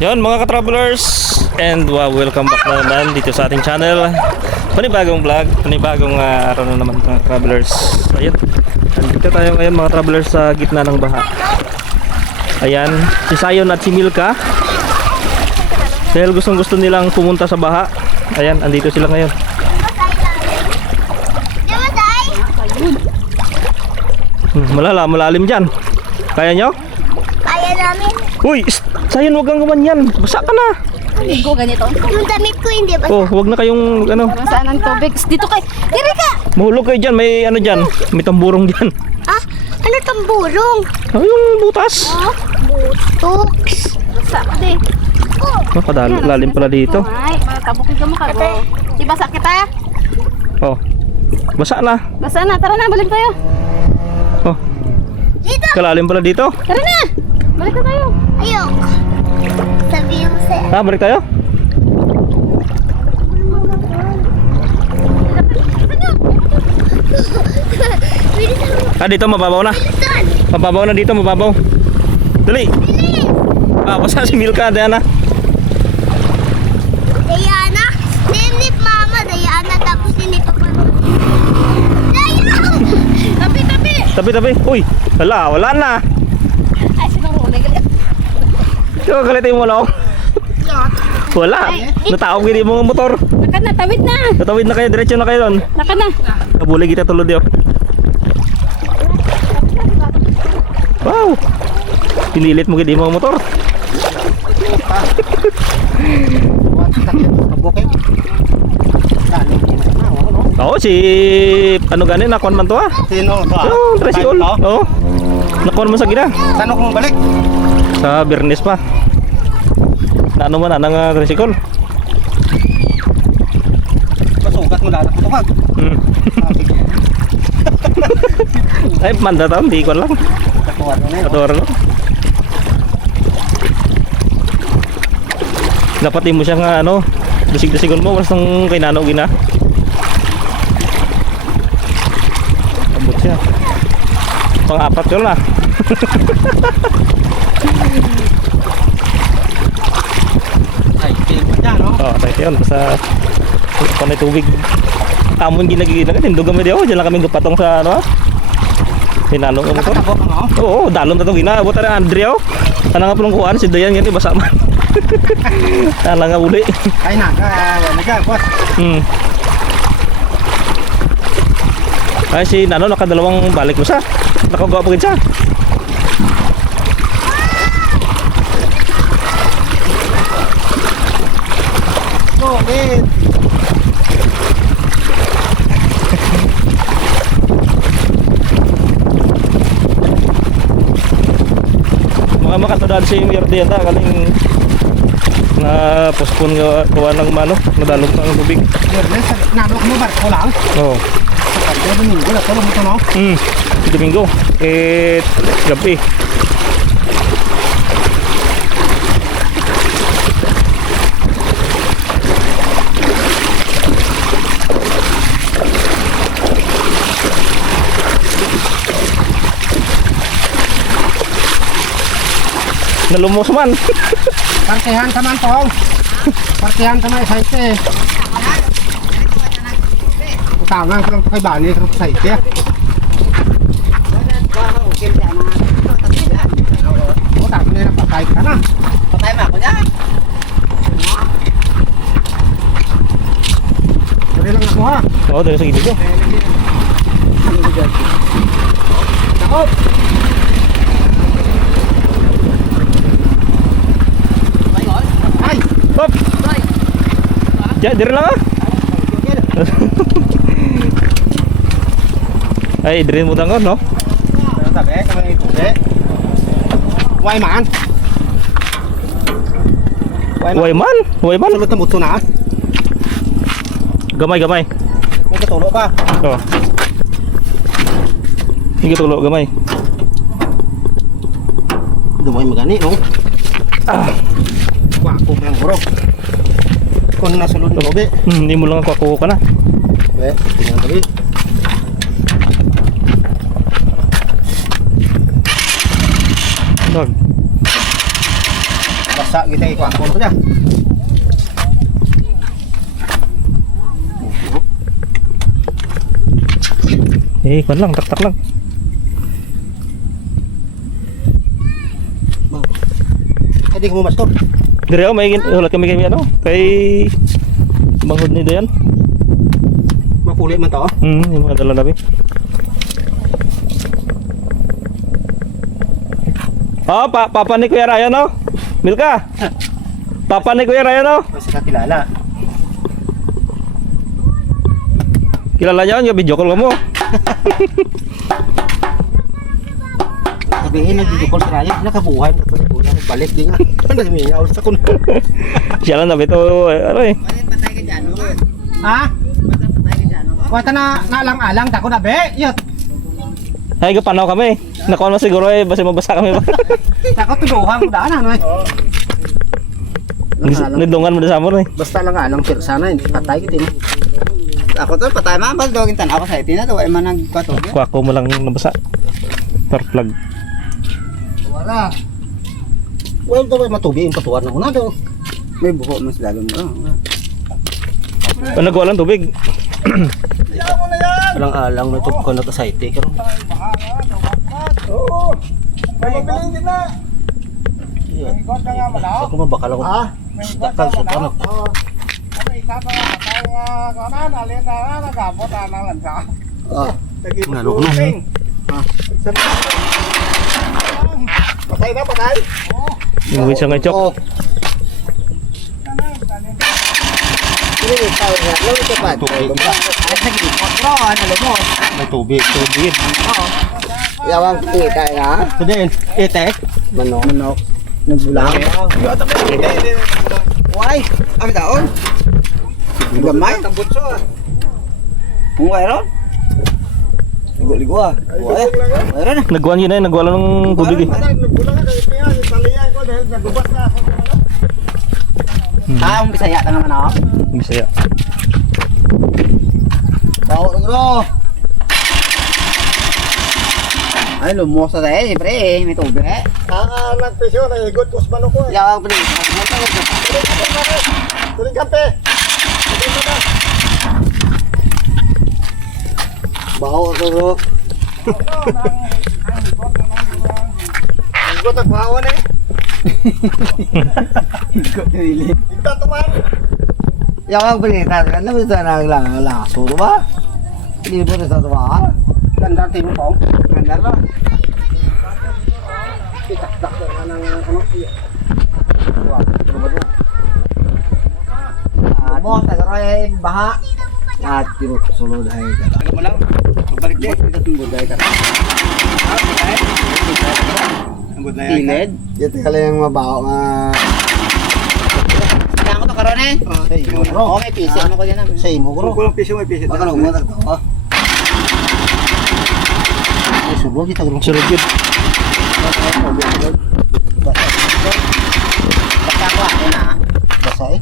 Yon mga ka-travelers, and welcome back na naman dito sa ating channel. Panibagong vlog, panibagong araw na naman mga travelers. Ayan, nandito tayo ngayon mga travelers sa gitna ng baha. Ayan, si Sayon at si Milka, dahil gustong gusto nilang pumunta sa baha. Ayan, andito sila ngayon. Malalim dyan. Kaya nyo? Kaya namin. Uy, Sayon, huwag kang gumanyan. Basa ka na. Ligo ganito. Yung damit ko hindi ba? Oh, huwag na kayong ano. Nasaan ang tubig? Dito kay. Diri ka. Mahulog kayo dyan. May ano dyan. May tamburong dyan. Ah, ano tong burong? Oh, yung butas. Oh, butoks. Basa ka di. Lalim pala dito. Ay, tabukin ka mo ka. Di basa kita. Oh, basa na. Basa na. Tara na, balik tayo. Oh, Dito. kalalim pala dito. Tara na. Balik na tayo. Ayok. Sabihin mo sa'yo. Ah, balik tayo. Ah, dito mababaw na. Mababaw na dito, mababaw. Dali. Ah, basta si Milka, Diana. Diana. Ninip mama, Diana. Tapos ninip ako. Diana! Tabi, tabi. Tabi. Uy, wala na. Ay, sinurunay ka. Ikaw, galitin mo lang. Wala. Nataog gini mga motor. Naka na, tawid na. Natawid na kayo, diretso na kayo doon. Naka na. Kabuli kita tulod yun. Wow! Pinilit mo gini mga motor. Oo, si ano gani, nakuan man to ah. Sino to? Yung tricycle. Oo. Nakuan mo sa gina. Saan ako balik? Sa Bernes pa. Na ano man, anang tricycle. Masugat mo lahat ito ka. Hmm. Ay, manda taon, di ko lang. Katuwar mo na yun. Katuwar lang. Dapat mo siya nga ano, dasig-dasigon mo, walas ng kay Nano gina. Abot siya. Pang-apat ko na. Ay, tingin dyan, no? Oo, tayo yun. Basta panay tubig. Amon ginagigina ka, tindugan mo di ako. Diyan lang kami gupatong sa ano. Tinanong ko motor. Nakatabok mo? Oo, dalon na itong gina. Abot na Andrea. Ano nga pulong kuhaan, si Dayan ganito, basa man. Tala nga uli. Ay na, nagkakwas. Ay si Nano, nakadalawang balik mo siya. Nakagawa pa siya. Bakit? Mga makatudad si Mirdi yata, kaling na postpone gawa ng mano, nadalong sa tubig. Yernes, nanok mo barko lang? Oo. Sakal Domingo, na tulong mo to, no? Domingo. Gabi. Nalumos man. Partihan naman tong. Partihan naman sa ite. Utangan ko lang kay Bani sa ite. Utangan nila patay ka na. Patay mo ako niya. Dali lang ako ha. Oo, dali sa gilid ko. Ako. Ay! Hop! Ya, diri lang ah. Ay, diri mo tangon, no? Sabi, kamang itubi. Why man? Way man. Sulod na muto na. Gamay. May katulo pa. Oh. Sige tulo, gamay. Dumay magani, no? Wako mo lang bro. Kung nasulod na lobe. Hindi mo lang kwakuha ka na. Tingnan tabi. Dog. Sa kita ikuha ko niya. Kwan lang, tak-tak lang. Hindi ko mamastor. Dire ako, may ulat kami kami ano, kay banghod ni Dayan. Mapuli man to. Yung mga dala namin. Oh, papa ni Kuya Ryan, no? Milka! Papa ni Kuya Ryan, no? Kasi kakilala. Kilala niya yung video call mo. Sabihin nag-video call sa Ryan, nakabuhay mo ito. Balik din nga. Ano yung minyaw sa kun. Siya lang nabi ito, ano eh. Ha? Wata na nalang-alang, dako na be. Yot. Ay, kapanaw kami. Nakuha mo siguro eh, basta mabasa kami ba? Dako tuduhan mo daan ano eh. Nagdungan mo na sa amor eh. Basta lang alang pirsa na, hindi patay kita mo. Ako to patay mabal dogin tan ako sa itina to ay manang kwato. Kuha ko mo lang nabasa. Per plug. Wala. Well, daw ay matubi yung patuwan na ko na daw. May buho mas lalo mo. Ano nagawa lang tubig? Alang-alang na ito ko nag-asayte ka ron. Oo. May magaling din na. Ako mabakal ako. Dakal sa tanok. Ngano ko na. Patay na patay. Yung wisa nga chok. Ini tahu ya, lo cepat. Ay sige, bro, ano mo? May tubig. Tubig. Ya wang kita ya. Tudin, ete. Manok. Nagbulang. Why? Ang taon? Gamay? Tambutso. Kung mayroon? Ligo-ligo ah. Mayroon na. Nagkuhan yun eh, nagkuhan lang ng tubig eh. Nagbulang ka kay Pia, talian ko dahil nagubas na ako. Ah, ang Bisaya ta naman ako. Bisaya. Bawo bro. Ay, lumos na tayo, pre. May tubig. Nagpresyo na igot ko sa manok ko. Yawang pre. Tuling kape. Bawo bro. Igot ang bahawan eh. Kita teman. Yawang pre, ano ba ito na laso ba? Hindi ba ito ba? Ganda timo po. Ganda ba? Itak-tak na ng ano. Mo sa garay baha. At tiro sulod ay kada. Ano mo lang? Balik din kita tungod ay kada. Ambot na Tilid. Ito kala yung mabaho nga. Kaya ko to karon eh. Sa imo bro. Oh, may piso ano ko diyan. Sa imo bro. Kulang piso may piso. Baka mo ta to. Ay subo kita bro. Surod yun. Basta ko ako na. Basa eh.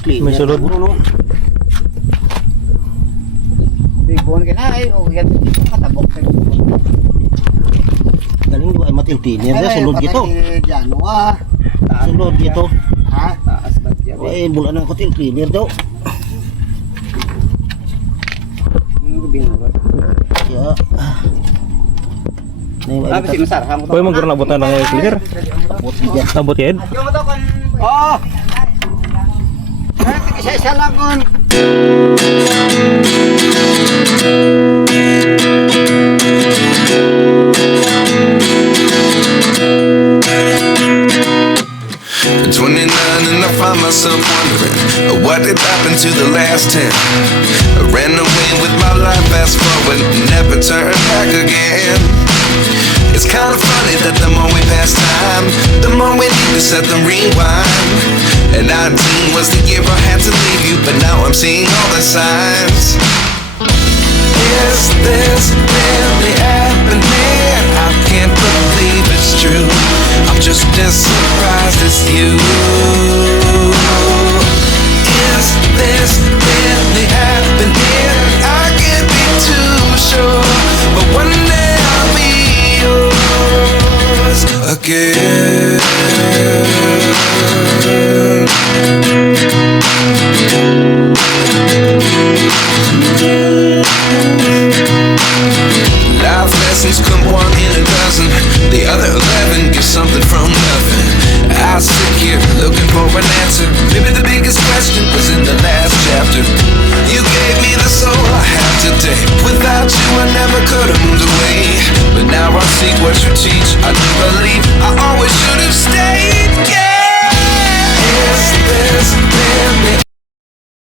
May sulod. Bigon ka na ay o yan katabok sa. Galing do ay matiltinir na sulod gito. Diyan wa. Sulod gito. Ha? Taas ba diyan? Ay bulan ang tiltinir daw. Ya. Ah, kasi masarap mo to. Pwede magkaroon abutan ng clear. Abot yan. Yung mo to kon. Oh. Isa-isa lang kon. At 29 and I find myself wondering what did happen to the last 10. I ran away with my life, fast forward, never turn back again. It's kind of funny that the more we pass time, the more we need to set the rewind. And 19 was the year I had to leave you, but now I'm seeing all the signs. Is this really happening? I can't believe it's true. I'm just as surprised as you. Is this really happening? I can't be too sure, but one day I'll be yours again. again. Life lessons come one in a dozen. The other 11 give something from nothing. I sit here looking for an answer. Maybe the biggest question was in the last chapter. You gave me the soul I have today. Without you I never could have moved away. But now I see what you teach.